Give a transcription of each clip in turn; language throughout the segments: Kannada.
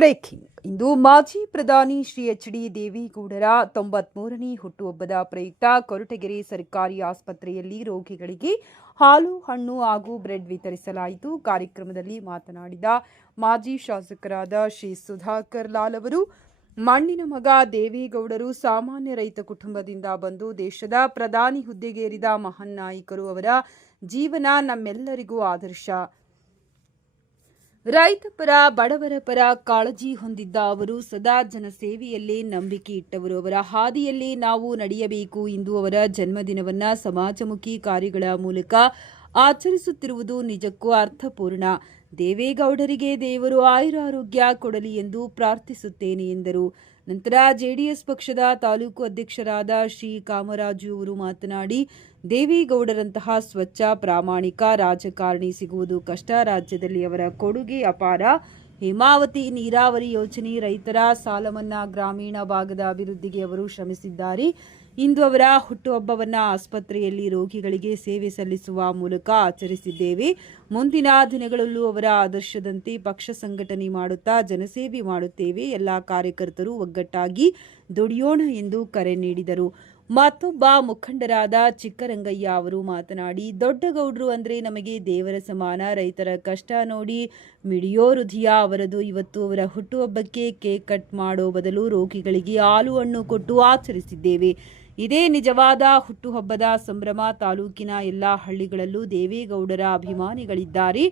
ಬ್ರೇಕಿಂಗ್. ಇಂದು ಮಾಜಿ ಪ್ರಧಾನಿ ಶ್ರೀ ಎಚ್.ಡಿ. ದೇವೇಗೌಡರ 93ನೇ ಹುಟ್ಟುಹಬ್ಬದ ಪ್ರಯುಕ್ತ ಕೊರಟಗೆರೆ ಸರ್ಕಾರಿ ಆಸ್ಪತ್ರೆಯಲ್ಲಿ ರೋಗಿಗಳಿಗೆ ಹಾಲು, ಹಣ್ಣು ಹಾಗೂ ಬ್ರೆಡ್ ವಿತರಿಸಲಾಯಿತು. ಕಾರ್ಯಕ್ರಮದಲ್ಲಿ ಮಾತನಾಡಿದ ಮಾಜಿ ಶಾಸಕರಾದ ಶ್ರೀ ಸುಧಾಕರ್ ಲಾಲ್ ಅವರು, ಮಣ್ಣಿನ ಮಗ ದೇವೇಗೌಡರು ಸಾಮಾನ್ಯ ರೈತ ಕುಟುಂಬದಿಂದ ಬಂದು ದೇಶದ ಪ್ರಧಾನಿ ಹುದ್ದೆಗೇರಿದ ಮಹಾನ್ ನಾಯಕರು. ಅವರ ಜೀವನ ನಮ್ಮೆಲ್ಲರಿಗೂ ಆದರ್ಶ. ರೈತ ಪರ, ಬಡವರ ಪರ ಕಾಳಜಿ ಹೊಂದಿದ್ದ ಅವರು ಸದಾ ಜನಸೇವೆಯಲ್ಲೇ ನಂಬಿಕೆ ಇಟ್ಟವರು. ಅವರ ಹಾದಿಯಲ್ಲೇ ನಾವು ನಡೆಯಬೇಕು. ಇಂದು ಅವರ ಜನ್ಮದಿನವನ್ನ ಸಮಾಜಮುಖಿ ಕಾರ್ಯಗಳ ಮೂಲಕ ಆಚರಿಸುತ್ತಿರುವುದು ನಿಜಕ್ಕೂ ಅರ್ಥಪೂರ್ಣ. ದೇವೇಗೌಡರಿಗೆ ದೇವರು ಆಯುರಾರೋಗ್ಯ ಕೊಡಲಿ ಎಂದು ಪ್ರಾರ್ಥಿಸುತ್ತೇನೆ ಎಂದರು. ನಂತರ ಜೆಡಿಎಸ್ ಪಕ್ಷದ ತಾಲೂಕು ಅಧ್ಯಕ್ಷರಾದ ಶ್ರೀ ಕಾಮರಾಜು ಅವರು ಮಾತನಾಡಿ, ದೇವೇಗೌಡರಂತಹ ಸ್ವಚ್ಛ, ಪ್ರಾಮಾಣಿಕ ರಾಜಕಾರಣಿ ಸಿಗುವುದು ಕಷ್ಟ. ರಾಜ್ಯದಲ್ಲಿ ಅವರ ಕೊಡುಗೆ ಅಪಾರ. ಹೇಮಾವತಿ ನೀರಾವರಿ ಯೋಜನೆ, ರೈತರ ಸಾಲಮನ್ನಾ, ಗ್ರಾಮೀಣ ಭಾಗದ ಅಭಿವೃದ್ಧಿಗೆ ಅವರು ಶ್ರಮಿಸಿದ್ದಾರೆ. ಇಂದು ಅವರ ಹುಟ್ಟುಹಬ್ಬವನ್ನು ಆಸ್ಪತ್ರೆಯಲ್ಲಿ ರೋಗಿಗಳಿಗೆ ಸೇವೆ ಸಲ್ಲಿಸುವ ಮೂಲಕ ಆಚರಿಸಿದ್ದೇವೆ. ಮುಂದಿನ ದಿನಗಳಲ್ಲೂ ಅವರ ಆದರ್ಶದಂತೆ ಪಕ್ಷ ಸಂಘಟನೆ ಮಾಡುತ್ತಾ ಜನಸೇವೆ ಮಾಡುತ್ತೇವೆ. ಎಲ್ಲ ಕಾರ್ಯಕರ್ತರು ಒಗ್ಗಟ್ಟಾಗಿ ದುಡಿಯೋಣ ಎಂದು ಕರೆ ನೀಡಿದರು. ಮತ್ತೊಬ್ಬ ಮುಖಂಡರಾದ ಚಿಕ್ಕರಂಗಯ್ಯ ಅವರು ಮಾತನಾಡಿ, ದೊಡ್ಡಗೌಡರು ಅಂದರೆ ನಮಗೆ ದೇವರ ಸಮಾನ. ರೈತರ ಕಷ್ಟ ನೋಡಿ ಮಿಡಿಯೋ ಹೃದಯ ಅವರದು. ಇವತ್ತು ಅವರ ಹುಟ್ಟುಹಬ್ಬಕ್ಕೆ ಕೇಕ್ ಕಟ್ ಮಾಡೋ ಬದಲು ರೋಗಿಗಳಿಗೆ ಹಾಲು, ಹಣ್ಣು ಕೊಟ್ಟು ಆಚರಿಸಿದ್ದೇವೆ. ಇದೇ ನಿಜವಾದ ಹುಟ್ಟುಹಬ್ಬದ ಸಂಭ್ರಮ. ತಾಲೂಕಿನ ಎಲ್ಲ ಹಳ್ಳಿಗಳಲ್ಲೂ ದೇವೇಗೌಡರ ಅಭಿಮಾನಿಗಳಿದ್ದಾರೆ.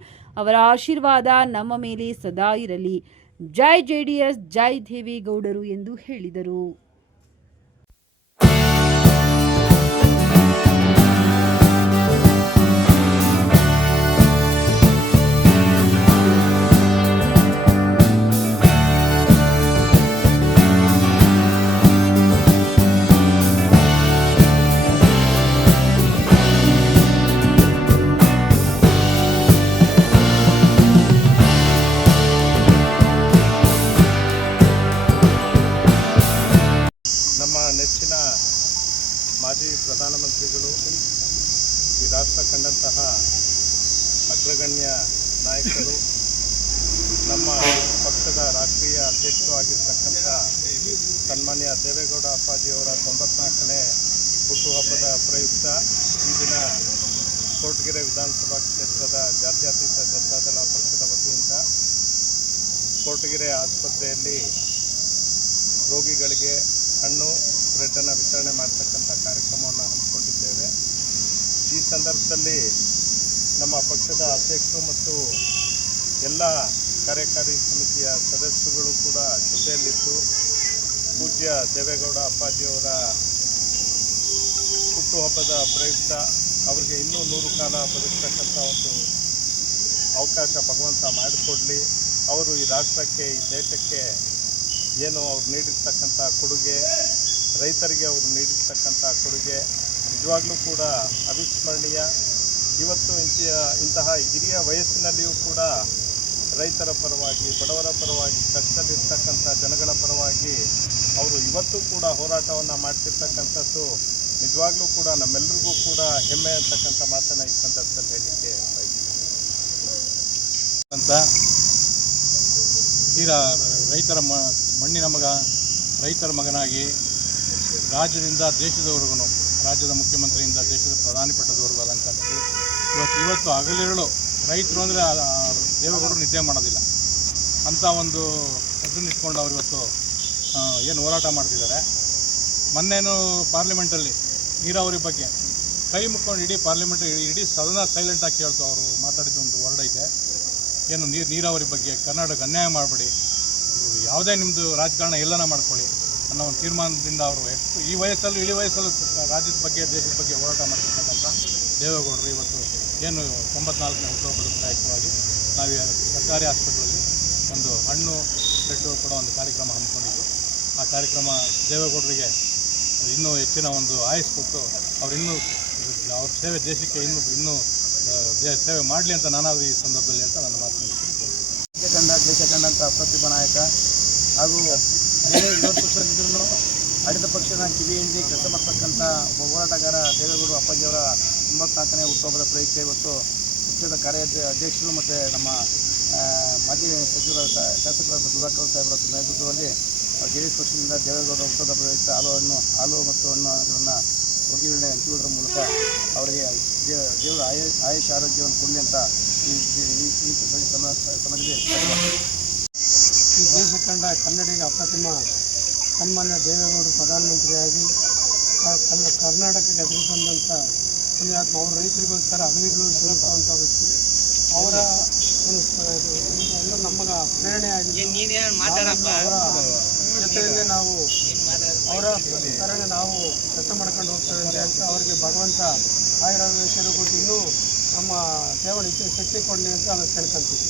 ಅವರ ಆಶೀರ್ವಾದ ನಮ್ಮ ಮೇಲೆ ಸದಾ ಇರಲಿ. ಜೈ ಜೆಡಿಎಸ್, ಜೈ ದೇವೇಗೌಡರು ಎಂದು ಹೇಳಿದರು. ನಮ್ಮ ನೆಚ್ಚಿನ ಮಾಜಿ ಪ್ರಧಾನಮಂತ್ರಿಗಳು, ಈ ರಾಷ್ಟ್ರ ಕಂಡಂತಹ ಅಗ್ರಗಣ್ಯ ನಾಯಕರು, ನಮ್ಮ ಪಕ್ಷದ ರಾಷ್ಟ್ರೀಯ ಅಧ್ಯಕ್ಷರು ಆಗಿರ್ತಕ್ಕಂಥ ಸನ್ಮಾನ್ಯ ದೇವೇಗೌಡ ಅಪ್ಪಾಜಿಯವರ 94ನೇ ಹುಟ್ಟುಹಬ್ಬದ ಪ್ರಯುಕ್ತ ಈ ದಿನ ಕೊರಟಗೆರೆ ವಿಧಾನಸಭಾ ಕ್ಷೇತ್ರದ ಜಾತ್ಯತೀತ ಜನತಾದಳ ಪಕ್ಷದ ವತಿಯಿಂದ ಕೊರಟಗೆರೆ ಆಸ್ಪತ್ರೆಯಲ್ಲಿ ರೋಗಿಗಳಿಗೆ ಹಣ್ಣು, ಬ್ರೆಡ್ಡನ್ನು ವಿತರಣೆ ಮಾಡತಕ್ಕಂಥ ಕಾರ್ಯಕ್ರಮವನ್ನು ಹಮ್ಮಿಕೊಂಡಿದ್ದೇವೆ. ಈ ಸಂದರ್ಭದಲ್ಲಿ ನಮ್ಮ ಪಕ್ಷದ ಅಧ್ಯಕ್ಷರು ಮತ್ತು ಎಲ್ಲ ಕಾರ್ಯಕಾರಿ ಸಮಿತಿಯ ಸದಸ್ಯರುಗಳು ಕೂಡ ಜೊತೆಯಲ್ಲಿದ್ದು, ಪೂಜ್ಯ ದೇವೇಗೌಡ ಅಪ್ಪಾಜಿಯವರ ಹುಟ್ಟುಹಬ್ಬದ ಪ್ರಯುಕ್ತ ಅವರಿಗೆ ಇನ್ನೂ 100 ಕಾಲ ಬದುಕತಕ್ಕಂಥ ಒಂದು ಅವಕಾಶ ಭಗವಂತ ಮಾಡಿಕೊಡಲಿ. ಅವರು ಈ ರಾಷ್ಟ್ರಕ್ಕೆ, ಈ ದೇಶಕ್ಕೆ ಏನು ಅವ್ರು ನೀಡಿರ್ತಕ್ಕಂಥ ಕೊಡುಗೆ, ರೈತರಿಗೆ ಅವರು ನೀಡಿರ್ತಕ್ಕಂಥ ಕೊಡುಗೆ ನಿಜವಾಗ್ಲೂ ಕೂಡ ಅವಿಸ್ಮರಣೀಯ. ಇವತ್ತು ಇಂತಹ ಹಿರಿಯ ವಯಸ್ಸಿನಲ್ಲಿಯೂ ಕೂಡ ರೈತರ ಪರವಾಗಿ, ಬಡವರ ಪರವಾಗಿ, ಕಷ್ಟದಲ್ಲಿರ್ತಕ್ಕಂಥ ಜನಗಳ ಪರವಾಗಿ ಅವರು ಇವತ್ತು ಕೂಡ ಹೋರಾಟವನ್ನು ಮಾಡ್ತಿರ್ತಕ್ಕಂಥದ್ದು ನಿಜವಾಗ್ಲೂ ಕೂಡ ನಮ್ಮೆಲ್ಲರಿಗೂ ಕೂಡ ಹೆಮ್ಮೆ ಅಂತಕ್ಕಂಥ ಮಾತನ್ನು ಈ ಸಂದರ್ಭದಲ್ಲಿ ಹೇಳಲಿಕ್ಕೆ ಬಯಸ್ತೀನಿ. ಅಂತ ರೈತರ ಮಣ್ಣಿನ ಮಗ, ರೈತರ ಮಗನಾಗಿ ರಾಜ್ಯದಿಂದ ದೇಶದವರೆಗೂ, ರಾಜ್ಯದ ಮುಖ್ಯಮಂತ್ರಿಯಿಂದ ದೇಶದ ಪ್ರಧಾನಿ ಪಟ್ಟದವರೆಗೂ ಅಲಂಕರಿಸಿ ಇವತ್ತು ಹಗಲಿರುಳು ರೈತರು ಅಂದರೆ ದೇವೇಗೌಡರು ನಿದ್ದೆ ಮಾಡೋದಿಲ್ಲ ಅಂತ ಒಂದು ಇದನ್ನಿಟ್ಕೊಂಡು ಅವರು ಇವತ್ತು ಏನು ಹೋರಾಟ ಮಾಡ್ತಿದ್ದಾರೆ. ಮೊನ್ನೇನು ಪಾರ್ಲಿಮೆಂಟಲ್ಲಿ ನೀರಾವರಿ ಬಗ್ಗೆ ಕೈ ಮುಕ್ಕೊಂಡು ಇಡೀ ಪಾರ್ಲಿಮೆಂಟ್, ಇಡೀ ಸದನ ಸೈಲೆಂಟಾಗಿ ಕೇಳ್ತು. ಅವರು ಮಾತಾಡಿದ ಒಂದು ವರ್ಡ್ ಐತೆ, ಏನು ನೀರಾವರಿ ಬಗ್ಗೆ ಕರ್ನಾಟಕ ಅನ್ಯಾಯ ಮಾಡಬೇಡಿ, ಯಾವುದೇ ನಿಮ್ಮದು ರಾಜಕಾರಣ ಎಲ್ಲನ ಮಾಡ್ಕೊಳ್ಳಿ ಅನ್ನೋ ಒಂದು ತೀರ್ಮಾನದಿಂದ ಅವರು ಎಷ್ಟು ಈ ವಯಸ್ಸಲ್ಲೂ, ಇಳಿ ವಯಸ್ಸಲ್ಲೂ ರಾಜ್ಯದ ಬಗ್ಗೆ, ದೇಶದ ಬಗ್ಗೆ ಹೋರಾಟ ಮಾಡ್ತಿರ್ತಕ್ಕಂಥ ದೇವೇಗೌಡರು ಇವತ್ತು ಏನು 94ನೇ ಹುಟ್ಟುಹಬ್ಬದ ಪ್ರಯುಕ್ತವಾಗಿ ನಾವು ಸರ್ಕಾರಿ ಆಸ್ಪತ್ರೆಯಲ್ಲಿ ಒಂದು ಹಣ್ಣು, ಬ್ರೆಡ್ಡು ಕೊಡೋ ಒಂದು ಕಾರ್ಯಕ್ರಮ ಹಮ್ಮಿಕೊಂಡಿದ್ದು, ಆ ಕಾರ್ಯಕ್ರಮ ದೇವೇಗೌಡರಿಗೆ ಇನ್ನೂ ಹೆಚ್ಚಿನ ಒಂದು ಆಯಸ್ಸು ಕೊಟ್ಟು ಅವ್ರ ಸೇವೆ ದೇಶಕ್ಕೆ ಇನ್ನೂ ಸೇವೆ ಮಾಡಲಿ ಅಂತ ನಾನಾದರೂ ಈ ಸಂದರ್ಭದಲ್ಲಿ ಅಂತ ನನ್ನ ಮಾತು ಮುಗಿಸ್ತೀನಿ. ದೇಶ ಕಂಡಂಥ ಪ್ರತಿಭ ನಾಯಕ ಹಾಗೂ ಬೇರೆ ವಿರೋಧ ಪಕ್ಷದಲ್ಲಿದ್ದರೂ ಆಡಳಿತ ಪಕ್ಷದ ಕಿವಿ ಹಿಂಡಿ ಕೆಲಸ ಮಾಡ್ತಕ್ಕಂಥ ಹೋರಾಟಗಾರ ದೇವೇಗೌಡ ಅಪ್ಪಾಜಿಯವರ 94ನೇ ಹುಟ್ಟುಹಬ್ಬದ ಪ್ರಯುಕ್ತ ಇವತ್ತು ಪಕ್ಷದ ಅಧ್ಯಕ್ಷರು ಮತ್ತು ನಮ್ಮ ಮಾಜಿ ಸಚಿವರಾದ ಶಾಸಕರಾದ ಸುಧಾಕರ್ ಸಾಹೇಬರ ನೇತೃತ್ವದಲ್ಲಿ ಜೆಡಿಎಸ್ ಪಕ್ಷದಿಂದ ದೇವೇಗೌಡರ ಹುಟ್ಟದ ಪ್ರಯುಕ್ತ ಹಾಲು ಮತ್ತು ಹಣ್ಣುಗಳನ್ನು ರೋಗಿಗಳನ್ನ ಹಂಚುವುದರ ಮೂಲಕ ಅವರಿಗೆ ದೇವರ ಆಯುಷ್ ಆರೋಗ್ಯವನ್ನು ಕೊಡಲಿ ಅಂತ ಈ ಸಮಾಜದಲ್ಲಿ ಈ ದೇಶ ಕಂಡ ಕನ್ನಡಿಗ ಅಪ್ರತಿಮ ಸನ್ಮಾನ್ಯ ದೇವೇಗೌಡರು ಪ್ರಧಾನಮಂತ್ರಿಯಾಗಿ ಕರ್ನಾಟಕಕ್ಕೆ ಎದುರು ತಂದಂಥ ಪುಣ್ಯಾತ್ಮ ಅವರು ರೈತರಿಗೋಸ್ಕರ ಹಗಲಿಗಳು ದುಡಿಸುವಂಥ ವ್ಯಕ್ತಿ. ಅವರ ಒಂದು ನಮಗೆ ಪ್ರೇರಣೆಯಾಗಿದೆ. ಅವರ ಜೊತೆಯಲ್ಲೇ ನಾವು ಅವರ ಥರನೇ ನಾವು ಕೆಲಸ ಮಾಡ್ಕೊಂಡು ಹೋಗ್ತೇವೆ ಅಂತ ಅವರಿಗೆ ಭಗವಂತ ಆಯುರಾರೋಗ್ಯ ಕೊಟ್ಟು ಇನ್ನೂ ನಮ್ಮ ಸೇವನೆ ಶಕ್ತಿ ಕೊಡಲಿ ಅಂತ ನಾವು ಕೇಳ್ಕೊಂತೀವಿ.